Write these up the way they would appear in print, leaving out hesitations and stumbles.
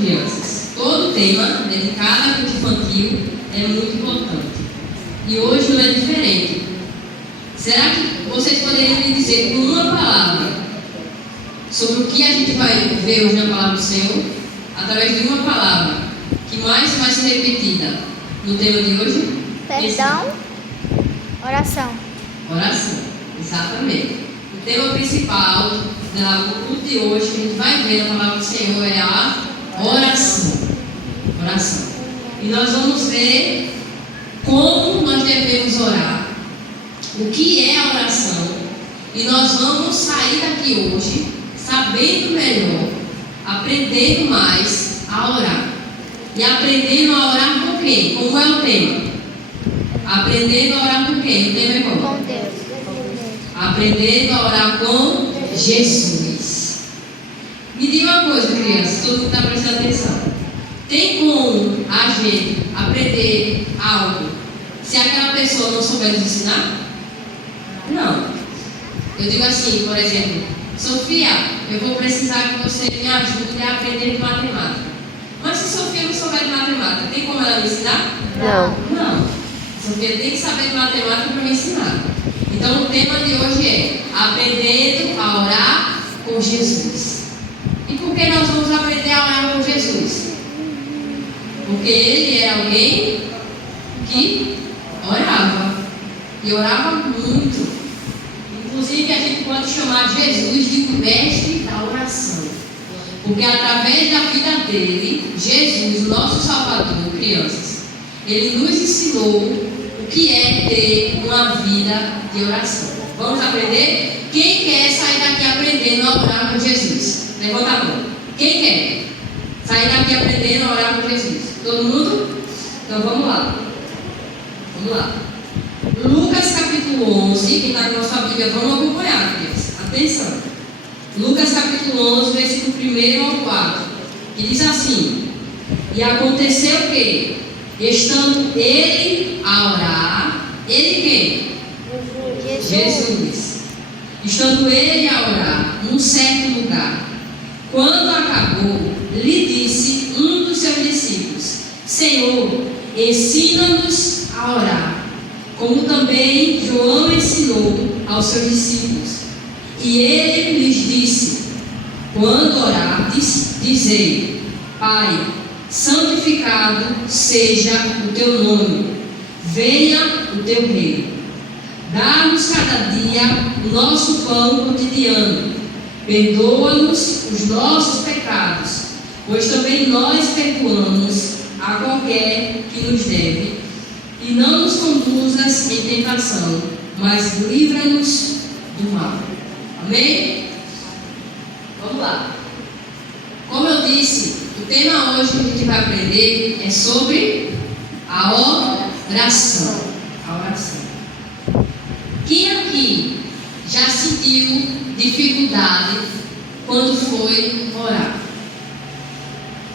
crianças, todo tema dedicado à culto infantil é muito importante. E hoje não é diferente. Será que vocês poderiam me dizer com uma palavra sobre o que a gente vai ver hoje na palavra do Senhor? Através de uma palavra que mais vai ser repetida no tema de hoje? Perdão, oração. Oração, exatamente. O tema principal do culto de hoje que a gente vai ver na palavra do Senhor é a oração. Oração. E nós vamos ver como nós devemos orar, o que é a oração, e nós vamos sair daqui hoje sabendo melhor, aprendendo mais a orar. E aprendendo a orar com quem? Como é o tema? Aprendendo a orar com quem? O tema é como? Com Deus. Aprendendo a orar com Jesus. Me diga uma coisa, criança, todo mundo está prestando atenção. Tem como a gente aprender algo se aquela pessoa não souber nos ensinar? Não. Eu digo assim, por exemplo, Sofia, eu vou precisar que você me ajude a aprender matemática. Mas se Sofia não souber de matemática, tem como ela me ensinar? Não. Sofia tem que saber de matemática para me ensinar. Então o tema de hoje é aprendendo a orar com Jesus. E por que nós vamos aprender a orar com Jesus? Porque ele era alguém que orava. E orava muito. Inclusive a gente pode chamar Jesus de um mestre da oração. Porque através da vida dele, Jesus, o nosso Salvador, crianças, ele nos ensinou o que é ter uma vida de oração. Vamos aprender? Quem quer sair daqui aprendendo a orar com Jesus? Levanta a mão. Quem quer sair daqui aprendendo a orar com Jesus? Todo mundo? Então vamos lá. Vamos lá. Lucas capítulo 11. Quem está com a sua Bíblia, vamos acompanhar, crianças. Atenção. Lucas capítulo 11, versículo 1 ao 4. Que diz assim: e aconteceu que, estando ele a orar, ele quem? Jesus. Estando ele a orar num certo lugar, quando acabou, lhe disse um dos seus discípulos: Senhor, ensina-nos a orar, como também João ensinou aos seus discípulos. E ele lhes disse: quando orardes, dizei: Pai, santificado seja o teu nome, venha o teu reino. Dá-nos cada dia o nosso pão cotidiano. Perdoa-nos os nossos pecados, pois também nós perdoamos a qualquer que nos deve. E não nos conduzas em tentação, mas livra-nos do mal. Amém? Vamos lá. Como eu disse, o tema hoje que a gente vai aprender é sobre a oração. A oração. Quem aqui já sentiu dificuldade quando foi orar?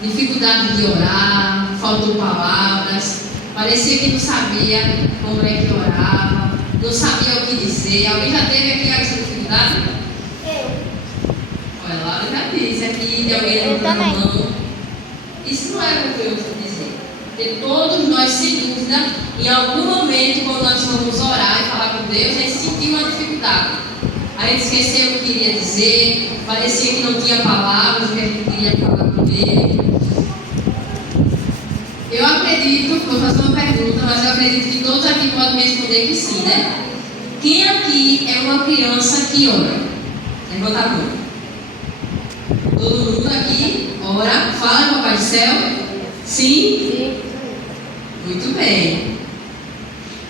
Dificuldade de orar, faltou palavras, parecia que não sabia como é que orava, não sabia o que dizer. Alguém já teve aqui essa dificuldade? Olha lá, eu já disse aqui de alguém levantando a mão. Isso não é o que eu vou dizer. Porque todos nós, sem dúvida, em algum momento, quando nós vamos orar e falar com Deus, a gente sentiu uma dificuldade. A gente esqueceu o que queria dizer, parecia que não tinha palavras, o que a gente queria falar com Ele. Eu acredito, vou fazer uma pergunta, mas eu acredito que todos aqui podem responder que sim, né? Quem aqui é uma criança que ora? Levanta a mão. Todo mundo aqui ora, fala com o Papai do Céu? Sim? Muito bem.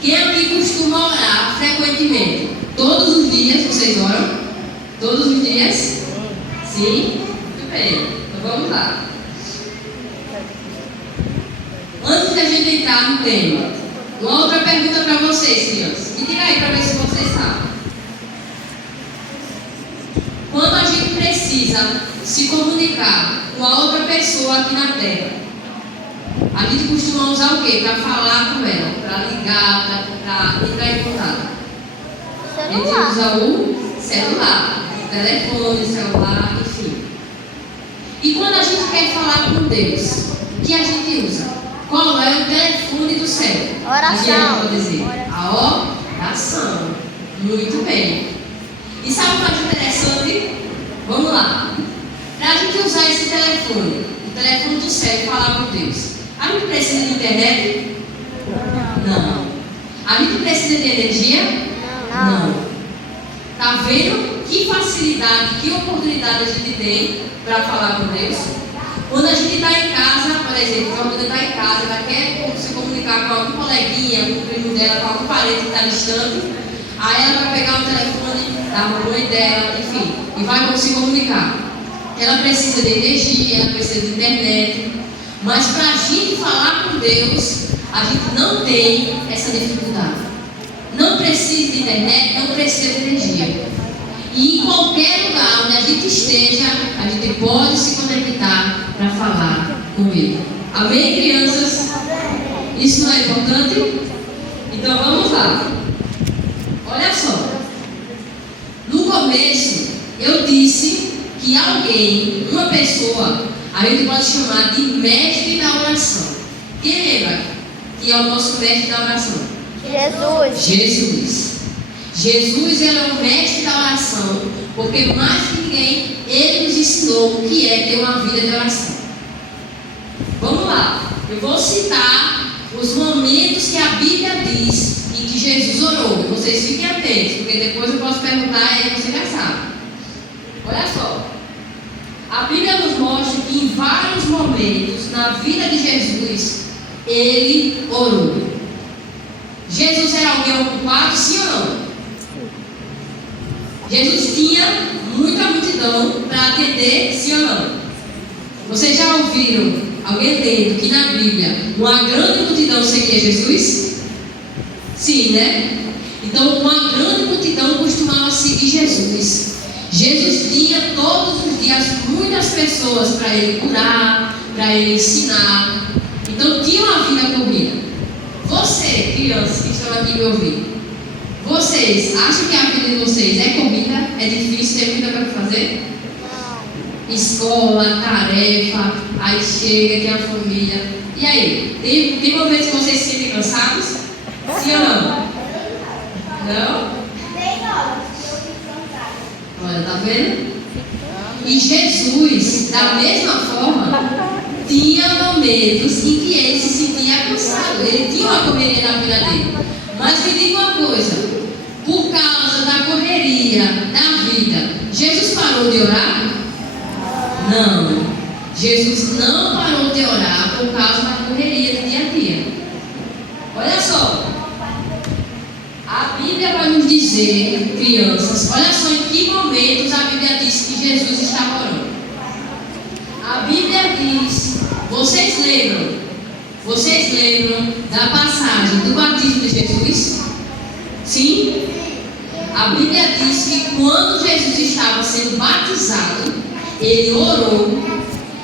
Quem aqui costuma orar frequentemente? Todos os dias vocês oram? Todos os dias? Sim? Muito bem. Então vamos lá. Antes da gente entrar no tema, uma outra pergunta para vocês, crianças. Me diga aí para ver se vocês sabem. Quando a gente precisa se comunicar com a outra pessoa aqui na Terra, a gente costuma usar o quê? Para falar com ela, para ligar, para entrar em contato. A gente usa o celular, o telefone, o celular, enfim. E quando a gente quer falar com Deus, o que a gente usa? Qual é o telefone do céu? Oração. Pode dizer. A oração. Muito bem. E sabe o que é interessante? Vamos lá. Para a gente usar esse telefone, o telefone do céu e falar com Deus, a gente precisa de internet? Não. A gente precisa de energia? Não. Está vendo que facilidade, que oportunidade a gente tem para falar com Deus? Quando a gente está em casa, por exemplo, quando está em casa, ela quer se comunicar com algum coleguinha, com o primo dela, com algum parente que está distante, aí ela vai pegar o telefone da mamãe dela, enfim, e vai se comunicar. Ela precisa de energia, ela precisa de internet, mas para a gente falar com Deus, a gente não tem essa dificuldade. Não precisa de internet, não precisa de energia. E em qualquer lugar onde a gente esteja, a gente pode se conectar para falar com Ele. Amém, crianças? Isso não é importante? Então vamos lá. Olha só. No começo, eu disse que alguém, uma pessoa, a gente pode chamar de mestre da oração. Quem lembra que é o nosso mestre da oração? Jesus. Jesus era o mestre da oração, porque mais que ninguém, ele nos ensinou o que é ter uma vida de oração. Vamos lá, eu vou citar os momentos que a Bíblia diz em que Jesus orou. Vocês fiquem atentos, porque depois eu posso perguntar e você já sabe. Olha só, a Bíblia nos mostra que em vários momentos na vida de Jesus, ele orou. Jesus era alguém ocupado, sim ou não? Jesus tinha muita multidão para atender, sim ou não? Vocês já ouviram alguém lendo que na Bíblia uma grande multidão seguia Jesus? Sim, né? Então uma grande multidão costumava seguir Jesus. Jesus tinha todos os dias muitas pessoas para ele curar, para ele ensinar. Então tinha uma vida corrida. Você, crianças que estão aqui me ouvindo, vocês acham que a vida de vocês é corrida? É difícil ter muita coisa para fazer? Não. Escola, tarefa, aí chega, tem a família. E aí? Tem momentos que vocês se sentem cansados? Sim ou não? Não? Olha, tá vendo? E Jesus, da mesma forma, tinha momentos em que ele se sentia cansado. Ele tinha uma correria na vida dele. Mas me diga uma coisa: por causa da correria da vida, Jesus parou de orar? Não. Jesus não parou de orar por causa da correria do dia a dia. Olha só. A Bíblia vai nos dizer, crianças, olha só em que momentos a Bíblia diz que Jesus estava orando. A Bíblia diz, vocês lembram da passagem do batismo de Jesus? Sim? A Bíblia diz que quando Jesus estava sendo batizado, ele orou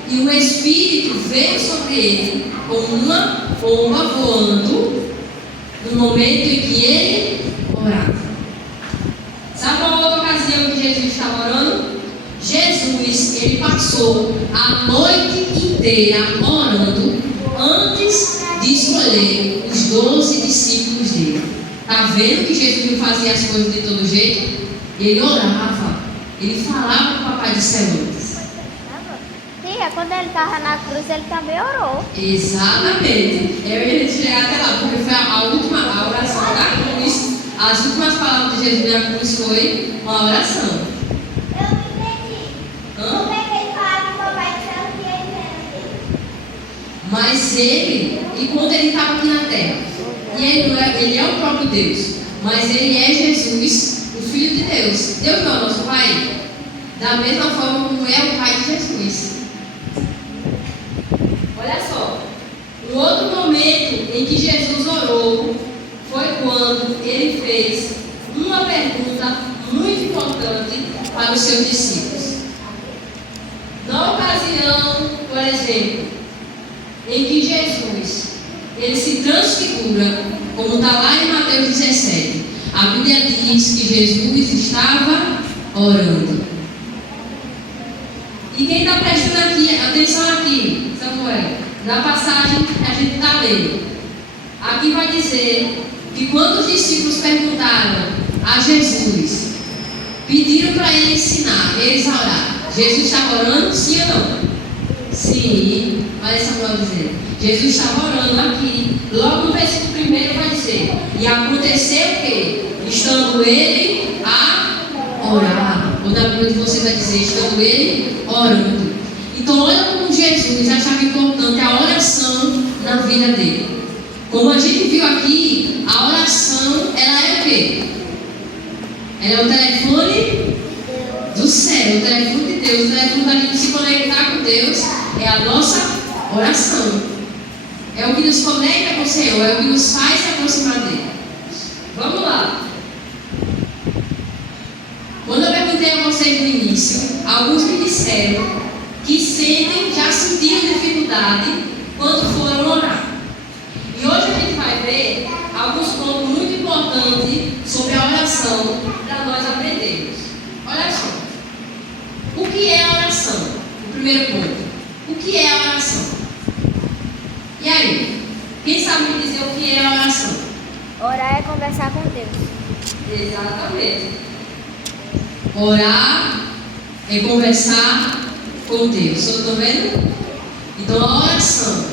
e o Espírito veio sobre ele como uma pomba voando no momento em que ele orava. Sabe qual outra ocasião que Jesus estava orando? Jesus, ele passou a noite inteira orando antes de escolher os 12 discípulos dele. Está vendo que Jesus não fazia as coisas de todo jeito? Ele orava, ele falava com o Papai do Céu antes. Tia, quando ele estava na cruz, ele também orou. Exatamente. Eu ia chegar até lá, porque foi a última oração da cruz. As últimas palavras de Jesus na cruz foi uma oração. Eu não entendi. Como é que ele falava com o Papai do Céu que ele era? Mas ele, enquanto ele estava aqui na terra, e ele é o próprio Deus, mas ele é Jesus, o Filho de Deus. Deus não é o nosso Pai? Da mesma forma como é o Pai de Jesus. Olha só, um outro momento em que Jesus orou foi quando ele fez uma pergunta muito importante para os seus discípulos. Na ocasião, por exemplo, em que Jesus ele se transfigura, como está lá em Mateus 17, a Bíblia diz que Jesus estava orando. E quem está prestando atenção aqui, Samuel? na passagem que a gente está lendo, aqui vai dizer que quando os discípulos perguntaram a Jesus, pediram para ele ensinar eles a orar. Jesus estava orando, sim ou não? Sim. Olha Samuel dizendo. Jesus estava orando aqui. Logo no versículo 1 vai dizer: e aconteceu o quê? Estando ele a orar. Ou na Bíblia você vai dizer: estando ele orando. Então olha como Jesus achava importante a oração na vida dele. Como a gente viu aqui, a oração, ela é o quê? Ela é o telefone do céu, o telefone de Deus, o telefone da gente se conectar com Deus é a nossa oração. É o que nos conecta com o Senhor, é o que nos faz se aproximar dele. Vamos lá. Quando eu perguntei a vocês no início, alguns me disseram que já sentiram dificuldade quando foram orar. E hoje a gente vai ver alguns pontos muito importantes sobre a oração para nós aprendermos. Olha só. O que é a oração? O primeiro ponto. O que é a oração? E aí? Quem sabe me dizer o que é a oração? Orar é conversar com Deus. Exatamente. Orar é conversar com Deus. Estão vendo? Então a oração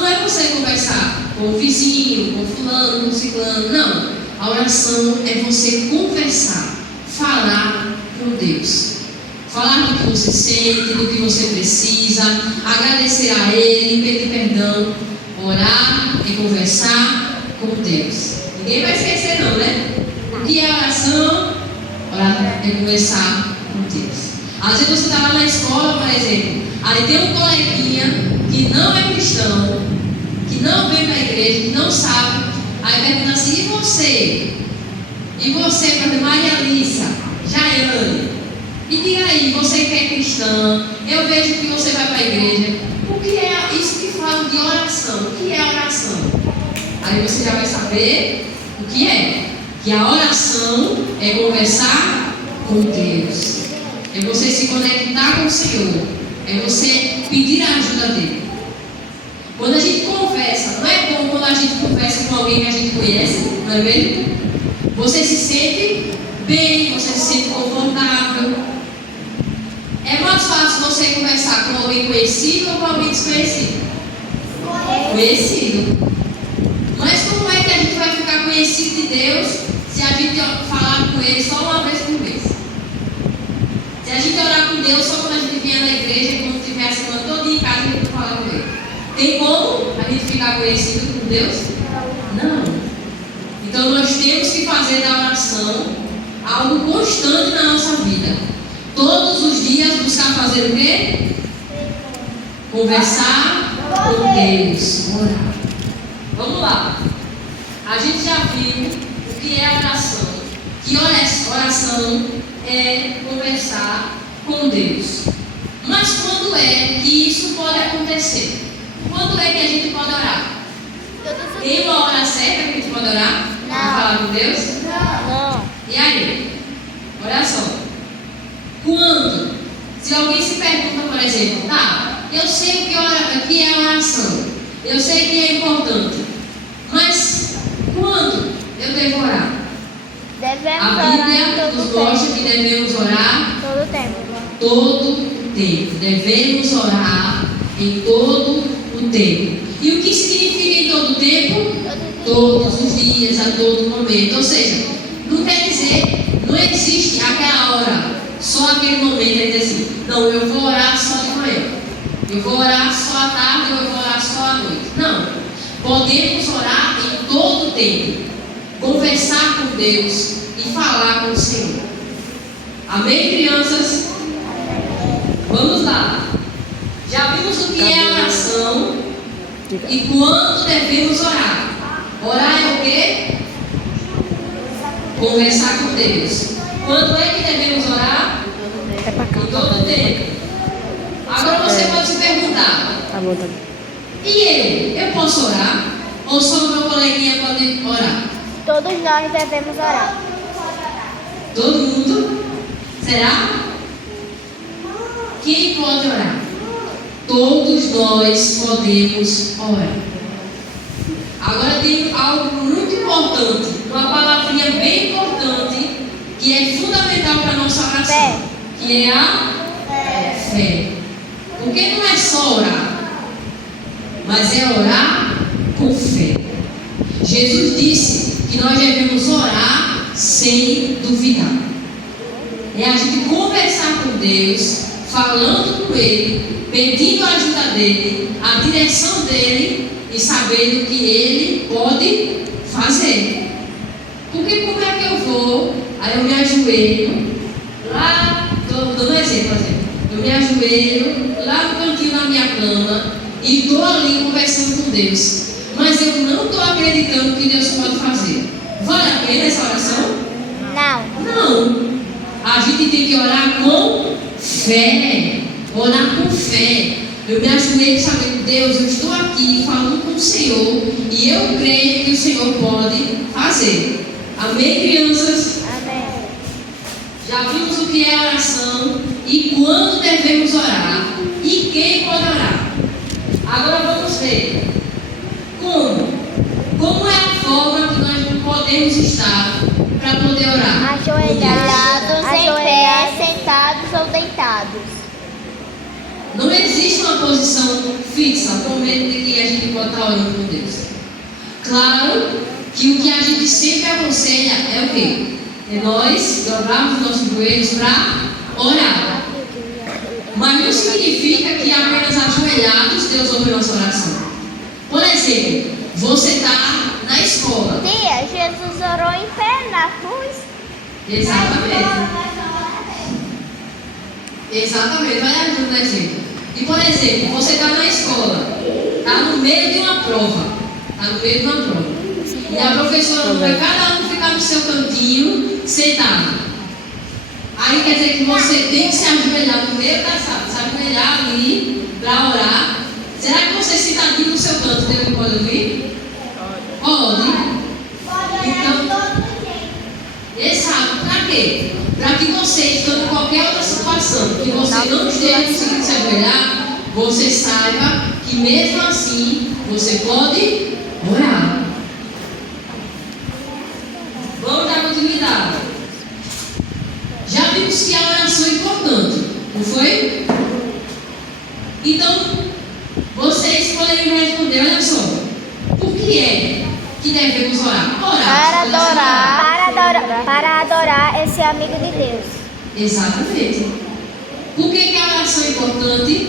não é você conversar com o vizinho, com fulano, com ciclano. Não. A oração é você conversar, falar com Deus. Falar do que você sente, do que você precisa, agradecer a Ele, pedir perdão. Orar é conversar com Deus. Ninguém vai esquecer não, né? O que é oração? Orar é conversar com Deus. Às vezes você está lá na escola, por exemplo, aí tem um coleguinha que não é cristão, que não vem para a igreja, que não sabe, aí pergunta assim: e você? E você, por exemplo, Maria Alissa, Jaiane, me diga aí, você que é cristã, eu vejo que você vai para a igreja, o que é isso que fala de oração? O que é oração? Aí você já vai saber o que é. Que a oração é conversar com Deus, é você se conectar com o Senhor, é você pedir a ajuda dele. Quando a gente conversa, não é bom quando a gente conversa com alguém que a gente conhece, não é mesmo? Você se sente bem, você se sente confortável. É mais fácil você conversar com alguém conhecido ou com alguém desconhecido? Conhecido. Mas como é que a gente vai ficar conhecido de Deus se a gente falar com Ele só uma vez por mês? Se a gente orar com Deus só quando a gente vier na igreja e quando tiver a semana toda em casa a gente falar com Ele? Tem como a gente ficar conhecido com Deus? Não. Então nós temos que fazer da oração algo constante na nossa vida. Todos os dias buscar fazer o quê? Conversar com Deus. Orar. Vamos lá. A gente já viu o que é oração. Que oração é conversar com Deus. Mas quando é que isso pode acontecer? Quando é que a gente pode orar? Tem uma hora certa que a gente pode orar? Não. Para falar com Deus? Não. E aí? Olha só. Quando? Se alguém se pergunta, por exemplo, tá, eu sei o que é oração, eu sei que é importante, mas quando eu devo orar? Devemos A orar Bíblia nos mostra que devemos orar todo o tempo. todo o tempo. Devemos orar em todo o tempo. E o que significa em todo o tempo? Todos os dias, a todo momento. Ou seja, não quer dizer, não existe aquela hora, só aquele momento, ele diz assim: não, eu vou orar só de manhã, eu vou orar só à tarde, ou eu vou orar só à noite. Não, podemos orar em todo o tempo, conversar com Deus e falar com o Senhor. Amém, crianças? Vamos lá. Já vimos o que é oração e quando devemos orar. Orar é o quê? Conversar com Deus. Quando é que devemos orar? Em todo o tempo. Agora você pode se perguntar: Tá bom. e eu posso orar? Ou só o meu coleguinha pode orar? Todos nós devemos orar. Todo mundo? Será? Quem pode orar? todos nós podemos orar. Agora tem algo muito importante, uma palavrinha bem importante, que é fundamental para a nossa oração, que é a fé. Porque não é só orar, mas é orar com fé. Jesus disse que nós devemos orar sem duvidar. É a gente conversar com Deus, falando com Ele, pedindo a ajuda dEle, a direção dEle e sabendo que Ele pode fazer. Porque como é que eu vou? Aí eu me ajoelho lá, estou dando um exemplo, por exemplo. Eu me ajoelho lá no cantinho da minha cama e estou ali conversando com Deus. Mas eu não estou acreditando que Deus pode fazer. Vale a pena essa oração? Não. A gente tem que orar com fé. Orar com fé. Eu me ajoelho sabendo, Deus, eu estou aqui falando com o Senhor e eu creio que o Senhor pode fazer. Amém, crianças? Amém. Já vimos o que é oração e quando devemos orar e quem pode orar. Agora vamos ver como é a forma que nós podemos estar para poder orar. Ajoelhados em pé, sentados ou deitados. Não existe uma posição fixa com medo de que a gente pode estar orando com Deus. Claro que o que a gente sempre aconselha é o quê? É nós dobrarmos nossos joelhos para orar. Mas não significa que apenas ajoelhados Deus ouve a nossa oração. Por exemplo, você está na escola. Tia, Jesus orou em pé na cruz. Exatamente. Olha ajuda no exemplo. E por exemplo, você está na escola, está no meio de uma prova. E a professora manda cada um ficar no seu cantinho, sentado. Aí quer dizer que você tem que se ajoelhar no meio da sala, se ajoelhar ali para orar. Será que você sentadinho no seu canto, Deus não pode ouvir? Pode. Então, exato. Para quê? Para que você, estando em qualquer outra situação, que você não esteja conseguindo se ajoelhar, você saiba que mesmo assim você pode orar. Vamos dar continuidade. Já vimos que a oração é importante, não foi? Então, vocês poderiam responder, olha só, por que é que devemos orar? Para adorar esse amigo de Deus. Exatamente. Por que a oração é importante?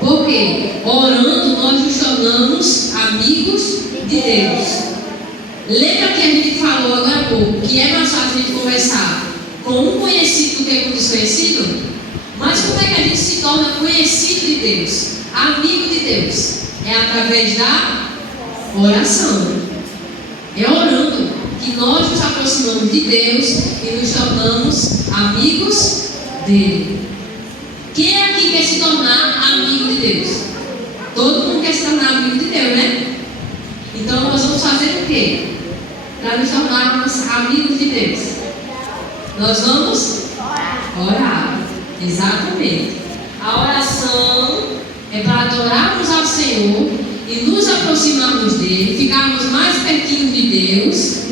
Porque orando nós nos tornamos amigos de Deus. Lembra que a gente falou agora há pouco que é mais fácil a gente conversar com um conhecido do que com um desconhecido? Mas como é que a gente se torna conhecido de Deus, amigo de Deus? É através da oração. É orando que nós nos aproximamos de Deus e nos tornamos amigos dele. Quem aqui quer se tornar amigo de Deus? Todo mundo quer se tornar amigo de Deus, né? Então nós vamos fazer o quê? Para nos tornarmos amigos de Deus. Nós vamos orar. Exatamente. A oração é para adorarmos ao Senhor e nos aproximarmos dele, ficarmos mais pertinho de Deus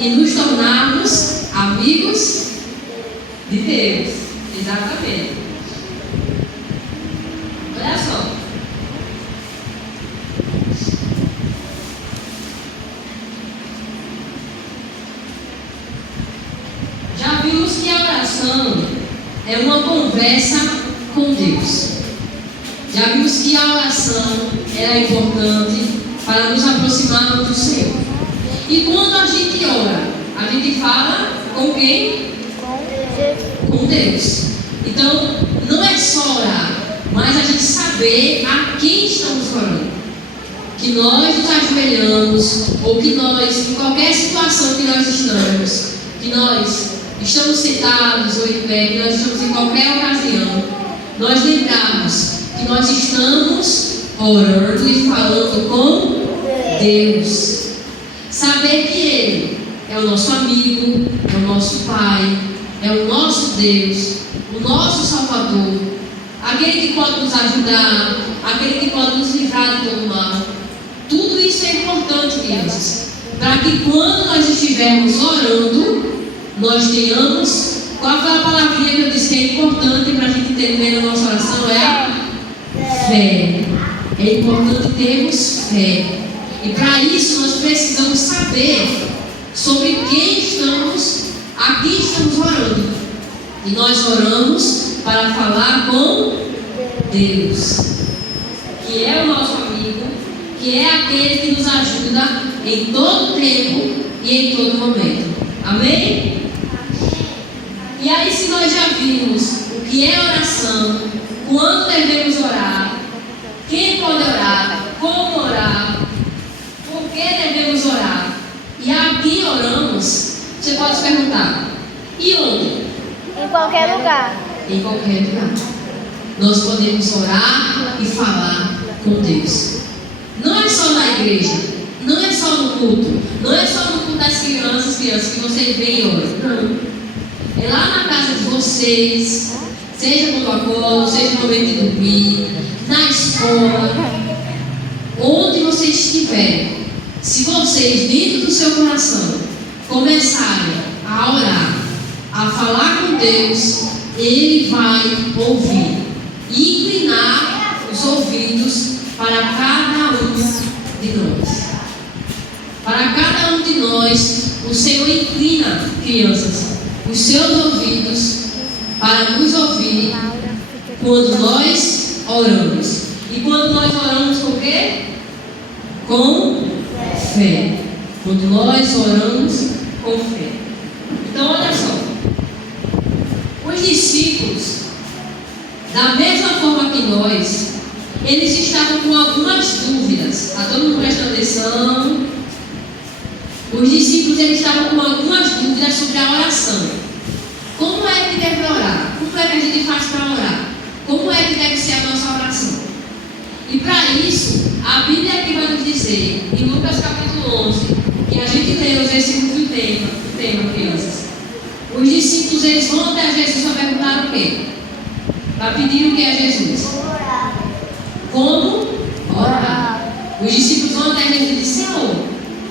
e nos tornarmos amigos de Deus. Exatamente. Olha só. Já vimos que a oração é uma conversa com Deus. Já vimos que a oração é importante para nos aproximarmos do Senhor. E quando a gente ora, a gente fala com quem? Com Deus. Então, não é só orar, mas a gente saber a quem estamos orando. Que nós nos ajoelhamos, ou que nós, em qualquer situação que nós estamos, que nós estamos sentados ou em pé, que nós estamos em qualquer ocasião, nós lembrarmos que nós estamos orando e falando com Deus. Saber que Ele é o nosso amigo, é o nosso Pai, é o nosso Deus, o nosso Salvador, aquele que pode nos ajudar, aquele que pode nos livrar de todo mal. Tudo isso é importante, crianças, para que quando nós estivermos orando, nós tenhamos. Qual foi a palavrinha que eu disse que é importante para a gente ter na nossa oração? É a fé. É importante termos fé. E para isso nós precisamos saber sobre quem estamos, a quem estamos orando. E nós oramos para falar com Deus, que é o nosso amigo, que é aquele que nos ajuda em todo tempo e em todo momento. Amém? E aí, se nós já vimos o que é oração, quando devemos orar, quem pode orar, como orar, por que devemos orar e a quem oramos, você pode se perguntar: e onde? Em qualquer lugar. Em qualquer lugar. Nós podemos orar e falar com Deus. Não é só na igreja, não é só no culto, não é só no culto das crianças que vocês veem e oram. Não. É lá na casa de vocês, seja no acordo, seja no momento de dormir, na escola, onde vocês estiverem. Se vocês, dentro do seu coração, começarem a orar, a falar com Deus, Ele vai ouvir e inclinar os ouvidos para cada um de nós. Para cada um de nós, o Senhor inclina, crianças, os seus ouvidos para nos ouvir quando nós oramos. E quando nós oramos com o quê? Com fé. Quando nós oramos com fé. Então, olha só. Os discípulos, da mesma forma que nós, eles estavam com algumas dúvidas. Está todo mundo prestando atenção? Os discípulos, eles estavam com algumas dúvidas sobre a oração. Como é que deve orar? Como é que a gente faz para orar? Como é que deve ser a nossa oração? E para isso, a Bíblia aqui vai nos dizer, em Lucas capítulo 11, que a gente lê os versículos do tema, crianças. Os discípulos, eles vão até Jesus para perguntar o quê? Para pedir o que a Jesus? Orar. Como orar? Os discípulos vão até Jesus e dizem: Senhor,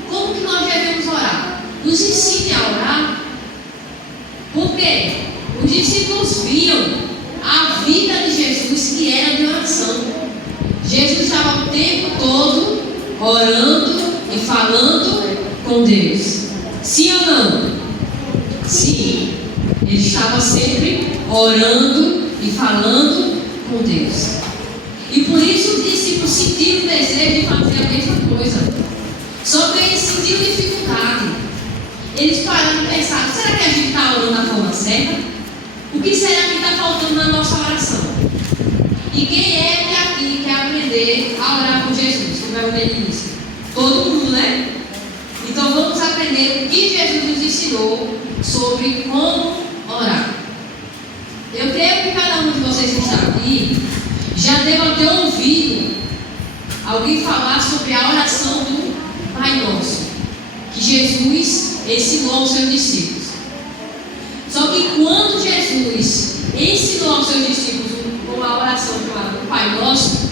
como que nós devemos orar? Nos ensine a orar. Por quê? Os discípulos viam a vida de Jesus, que era de oração. Jesus estava o tempo todo orando e falando com Deus. Sim ou não? Sim. Ele estava sempre orando e falando com Deus. E por isso os discípulos sentiram o desejo de fazer a mesma coisa. Só que eles sentiram dificuldade. Eles pararam e pensaram: será que a gente está orando da forma certa? O que será que está faltando na nossa oração? E quem é que aqui quer aprender a orar com Jesus? Como é o meu início? Todo mundo, né? Então vamos aprender o que Jesus nos ensinou sobre como orar. Eu creio que cada um de vocês que está aqui já deva ter ouvido alguém falar sobre a oração do Pai Nosso, que Jesus ensinou aos seus discípulos. Só que quando Jesus ensinou aos seus discípulos uma oração chamada do Pai Nosso,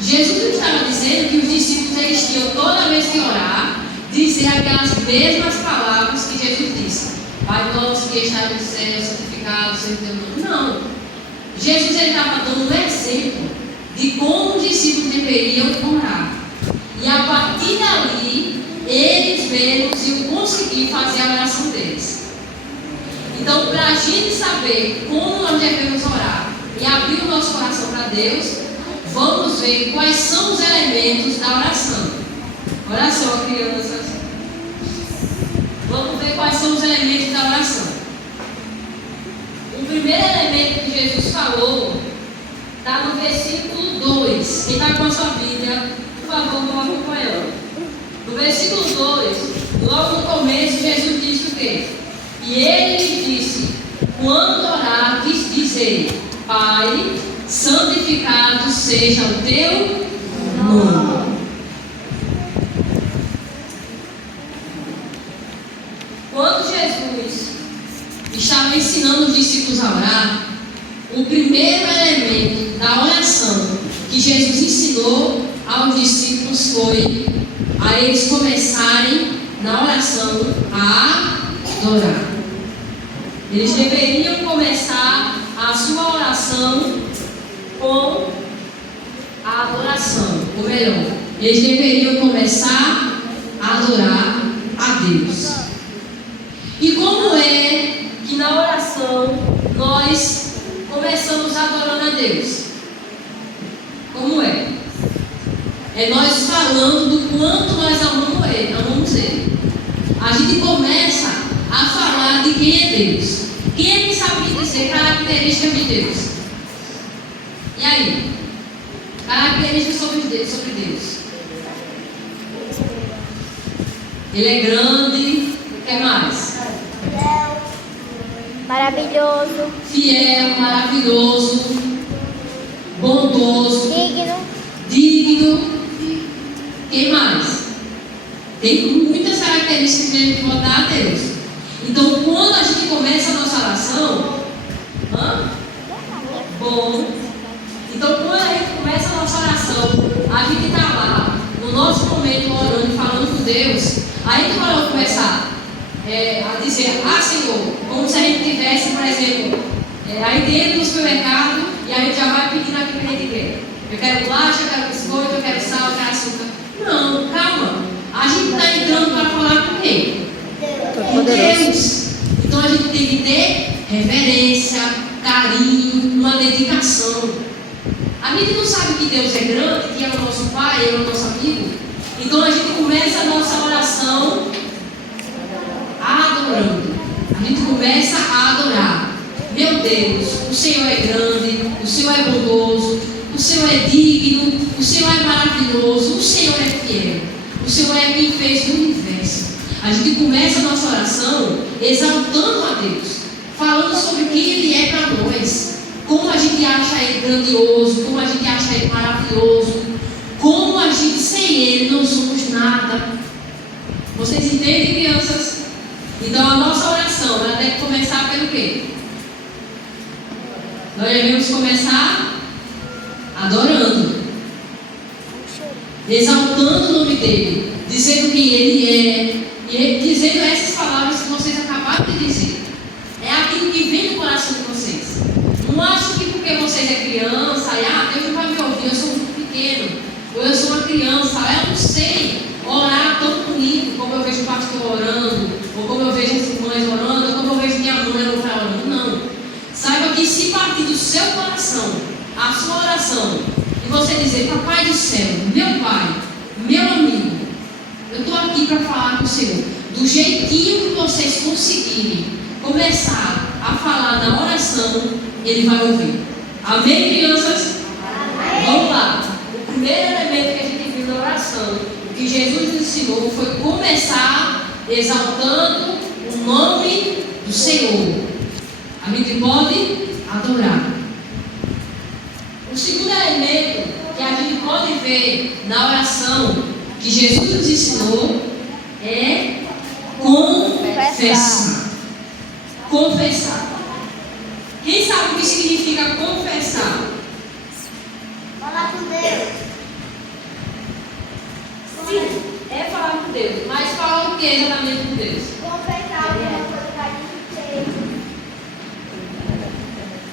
Jesus não estava dizendo que os discípulos eles tinham, toda vez que orar, dizer aquelas mesmas palavras que Jesus disse: Pai Nosso que está no céu, santificado seja o teu nome. Não. Jesus ele estava dando um exemplo de como os discípulos deveriam orar. E a partir dali, eles mesmos iam conseguir fazer a oração deles. Então, para a gente saber como nós devemos orar e abrir o nosso coração para Deus, vamos ver quais são os elementos da oração. Oração, crianças. Vamos ver quais são os elementos da oração. O primeiro elemento que Jesus falou está no versículo 2. Quem está com a sua Bíblia, por favor, vamos acompanhando. No versículo 2, logo no começo, Jesus disse o quê? E ele lhe disse: quando orar, dizer: Pai, santificado seja o teu nome. Quando Jesus estava ensinando os discípulos a orar, o primeiro elemento da oração que Jesus ensinou aos discípulos foi a eles começarem na oração a adorar. Eles deveriam começar a sua oração com a adoração, ou melhor, eles deveriam começar a adorar a Deus. E como é que na oração nós começamos adorando a Deus? Como é? É nós falando do quanto nós amamos Ele. A gente começa a falar de quem é Deus. Quem é que sabe dizer características de Deus? E aí? Características sobre Deus. Ele é grande. O que mais? Maravilhoso. Fiel, maravilhoso. Bondoso. Digno. Quem mais? Tem muitas características que a gente pode dar a Deus. Então, quando a gente começa a nossa oração, bom. Então, quando a gente começa a nossa oração, a gente está lá, no nosso momento, orando e falando com Deus, a gente vai começar a dizer, Senhor, como se a gente tivesse, por exemplo, a gente entra no supermercado e a gente já vai pedindo aquilo que a gente quer. Eu quero bolacha, eu quero biscoito, eu quero sal, eu quero açúcar. Não, calma. A gente está entrando para falar com quem? Com Deus. Então a gente tem que ter reverência, carinho, uma dedicação. A gente não sabe que Deus é grande, que é o nosso Pai, é o nosso amigo. Então a gente começa a nossa oração adorando. A gente começa a adorar. Meu Deus, o Senhor é grande, o Senhor é bondoso, o Senhor é digno, o Senhor é maravilhoso, o Senhor é fiel. O Senhor é quem fez o universo. A gente começa a nossa oração exaltando a Deus, falando sobre quem Ele é para nós, como a gente acha Ele grandioso, como a gente acha Ele maravilhoso, como a gente sem Ele não somos nada. Vocês entendem, crianças? Então a nossa oração, ela deve começar pelo quê? Nós devemos começar adorando, exaltando o nome dele, dizendo quem ele é, e dizendo essas palavras que vocês acabaram de dizer. É aquilo que vem do coração de vocês. Não acho que porque vocês é criança, Deus não vai me ouvir, eu sou muito pequeno, ou eu sou uma criança, eu não sei orar tão bonito como eu vejo o pastor orando, ou como eu vejo as irmãs orando, ou como eu vejo minha mãe orando. Não. Saiba que se partir do seu coração a sua oração, e você dizer, Papai do céu, meu Pai, meu amigo, eu estou aqui para falar com o Senhor, do jeitinho que vocês conseguirem começar a falar na oração, Ele vai ouvir. Amém, crianças? Amém. Vamos lá. O primeiro elemento que a gente viu na oração, que Jesus nos ensinou, foi começar exaltando o nome do Senhor. A gente pode adorar. O segundo elemento que a gente pode ver na oração que Jesus nos ensinou é confessar. Confessar. Quem sabe o que significa confessar? Falar com Deus. Sim, é falar com Deus. Mas falar o que exatamente com Deus? Confessar alguma coisa que a gente fez.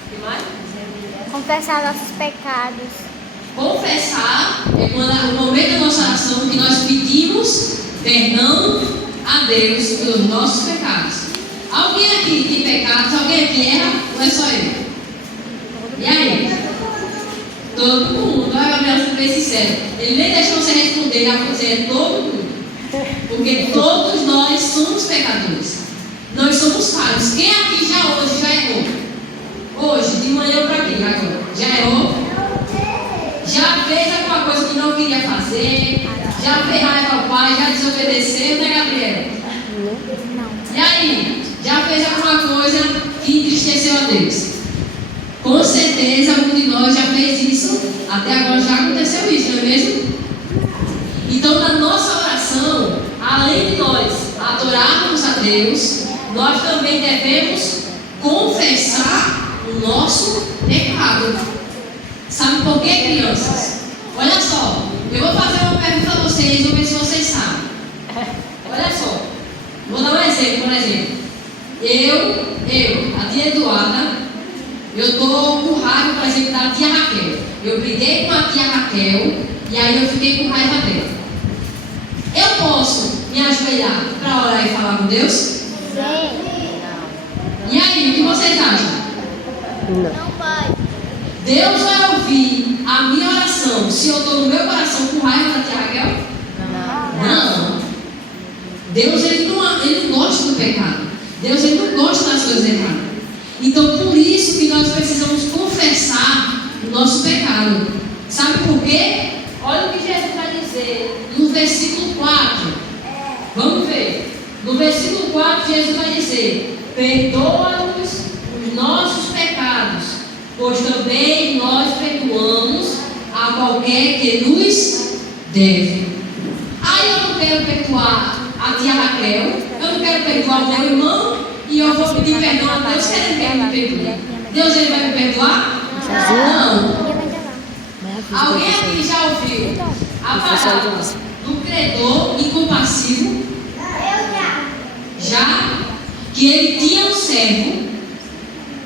O que mais? Confessar nossos pecados. Confessar é quando, no momento da nossa oração, que nós pedimos perdão a Deus pelos nossos pecados. Alguém aqui tem pecados? Alguém aqui erra? Ou é só eu? E aí? Todo mundo. Olha, Gabriel, você bem sincero. Ele nem deixou você responder, ele vai dizer é todo mundo. Porque todos nós somos pecadores. Nós somos falhos. Quem aqui hoje já errou? Hoje, de manhã para aqui, agora. Já errou? Já fez alguma coisa que não queria fazer? Já fez raiva ao pai? Já desobedeceu, né, Gabriela? Não. E aí? Já fez alguma coisa que entristeceu a Deus? Com certeza, algum de nós já fez isso. Até agora já aconteceu isso, não é mesmo? Então, na nossa oração, além de nós adorarmos a Deus, nós também devemos confessar o nosso pecado. Sabe por quê, crianças? Olha só, eu vou fazer uma pergunta a vocês, vou ver se vocês sabem. Olha só, vou dar um exemplo, por exemplo. A tia Eduarda, eu estou com raiva, por exemplo, da tia Raquel. Eu briguei com a tia Raquel e aí eu fiquei com raiva dela. Eu posso me ajoelhar para orar e falar com Deus? Sim. E aí, o que vocês acham? Não pode. Deus vai ouvir a minha oração se eu estou no meu coração com raiva da tia Raquel? Não. Deus ele não gosta do pecado. Deus ele não gosta das coisas erradas. Então por isso que nós precisamos confessar o nosso pecado. Sabe por quê? Olha o que Jesus vai dizer no versículo 4. Vamos ver. No versículo 4 Jesus vai dizer: perdoa-nos os nossos pecados, pois também nós perdoamos a qualquer que nos deve. Aí eu não quero perdoar a tia Raquel, eu não quero perdoar o meu irmão, e eu vou pedir perdão a Deus querendo que ele me perdoe. Deus ele vai me perdoar? Não. Alguém aqui já ouviu a palavra do credor incompassivo? Já? Que ele tinha um servo,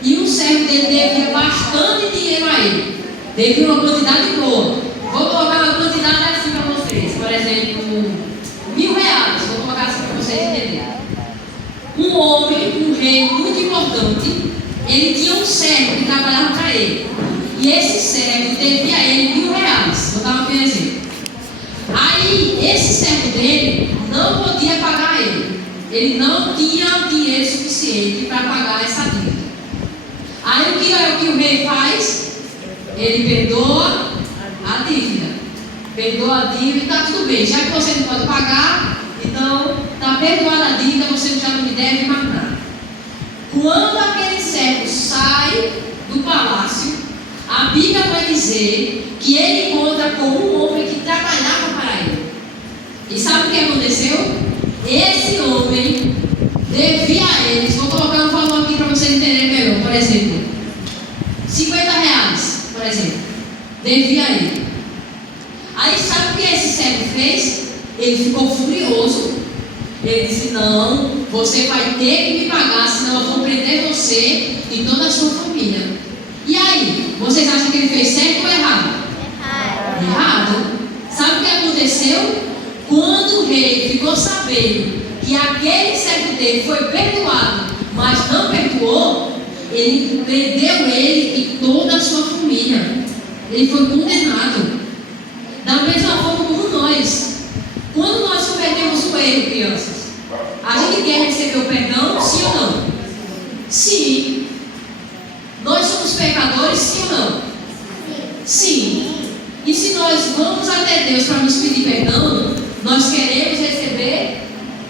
e um servo dele devia bastante dinheiro a ele. Devia uma quantidade boa. Vou colocar uma quantidade assim para vocês. Por exemplo, R$1.000. Vou colocar assim para vocês entenderem. Um homem, um rei muito importante, ele tinha um servo que trabalhava para ele. E esse servo devia a ele R$1.000. Vou dar um exemplo. Aí, esse servo dele não podia pagar ele. Ele não tinha dinheiro suficiente para pagar essa dívida. Aí, o que o rei faz? Ele perdoa a dívida. Perdoa a dívida, está tudo bem. Já que você não pode pagar, então está perdoada a dívida, você já não me deve mais nada. Quando aquele servo sai do palácio, a Bíblia vai dizer que ele encontra com um homem que trabalhava para ele. E sabe o que aconteceu? Esse homem devia a eles, vou colocar um valor aqui para vocês entenderem melhor. Por exemplo, R$50, por exemplo, devia a ele. Aí sabe o que esse servo fez? Ele ficou furioso. Ele disse: não, você vai ter que me pagar, senão eu vou prender você e toda a sua família. E aí, vocês acham que ele fez certo ou errado? Errado. Sabe o que aconteceu? Quando o rei ficou sabendo que aquele servo dele foi perdoado, mas não perdoou, ele prendeu ele e toda a sua família. Ele foi condenado. Da mesma forma como nós. Quando nós cometemos um erro, crianças, a gente quer receber o perdão, sim ou não? Sim. Nós somos pecadores, sim ou não? Sim. E se nós vamos até Deus para nos pedir perdão, nós queremos receber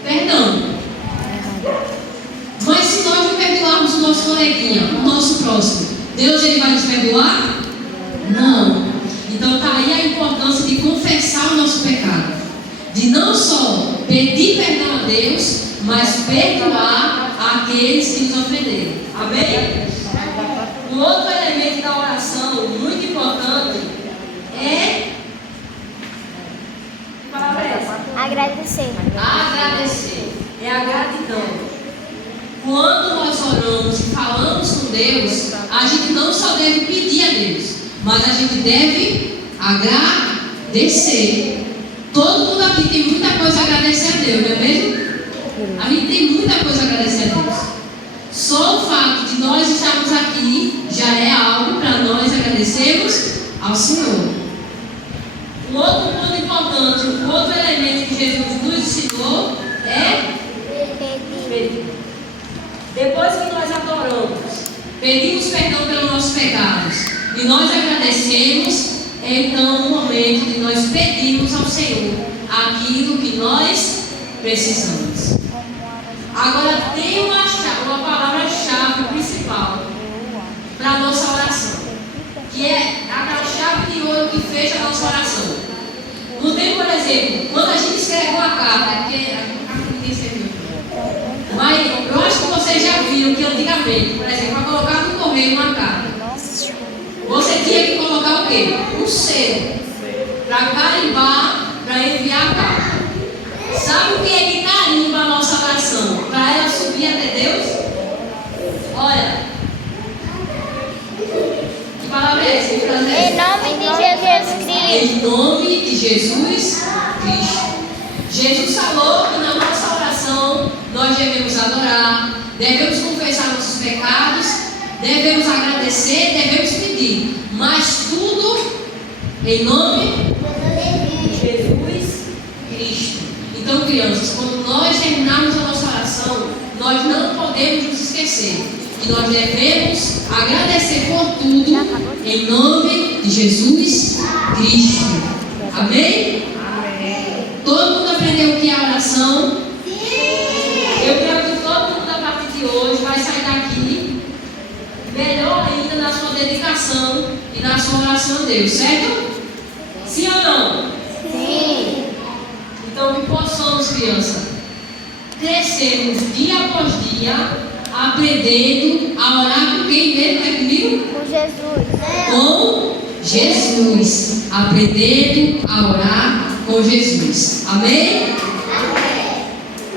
perdão. Mas se nós não perdoarmos o nosso coleguinha, o nosso próximo, Deus ele vai nos perdoar? Não. Então está aí a importância de confessar o nosso pecado. De não só pedir perdão a Deus, mas perdoar aqueles que nos ofenderam. Amém? Um outro elemento da oração muito importante é... Que palavra é essa? Agradecer. Agradecer. É a gratidão. Quando nós oramos e falamos com Deus, a gente não só deve pedir a Deus, mas a gente deve agradecer. Todo mundo aqui tem muita coisa a agradecer a Deus, não é mesmo? A gente tem muita coisa a agradecer a Deus. Só o fato de nós estarmos aqui já é algo para nós agradecermos ao Senhor. Um outro ponto importante, um outro elemento que Jesus nos ensinou é pedir. Depois que nós adoramos, pedimos perdão pelos nossos pecados e nós agradecemos, então o momento de nós pedirmos ao Senhor aquilo que nós precisamos. Agora tem uma palavra-chave principal para a nossa oração, que é aquela chave de ouro que fecha a nossa oração. Não tem, por exemplo, quando a gente escreve uma carta, porque a carta ninguém escreveu, mas eu acho que vocês já viram que antigamente, por exemplo, para colocar no correio uma carta, você tinha que colocar o o quê? Um selo. Para carimbar, para enviar a carta. Sabe o que é que carimba a nossa oração? Para ela subir até Deus? Olha. Que palavra é essa? Que frase é essa? Em nome de Jesus Cristo. Em nome de Jesus Cristo. Jesus falou que na nossa oração nós devemos adorar, devemos confessar nossos pecados, devemos agradecer, devemos pedir. Mas tudo em nome de Jesus Cristo. Então, crianças, quando nós terminarmos a nossa oração, nós não podemos nos esquecer que nós devemos agradecer por tudo em nome de Jesus Cristo. Amém? Amém. Todo mundo aprendeu o que é a oração? Sim. Eu quero que todo mundo a partir de hoje vai sair daqui melhor ainda na sua dedicação e na sua oração a Deus, certo? Sim ou não? Sim. Então que possamos, criança, crescermos dia após dia, aprendendo a orar com quem mesmo, é comigo? Com Jesus. Com Jesus. Aprendendo a orar com Jesus. Amém?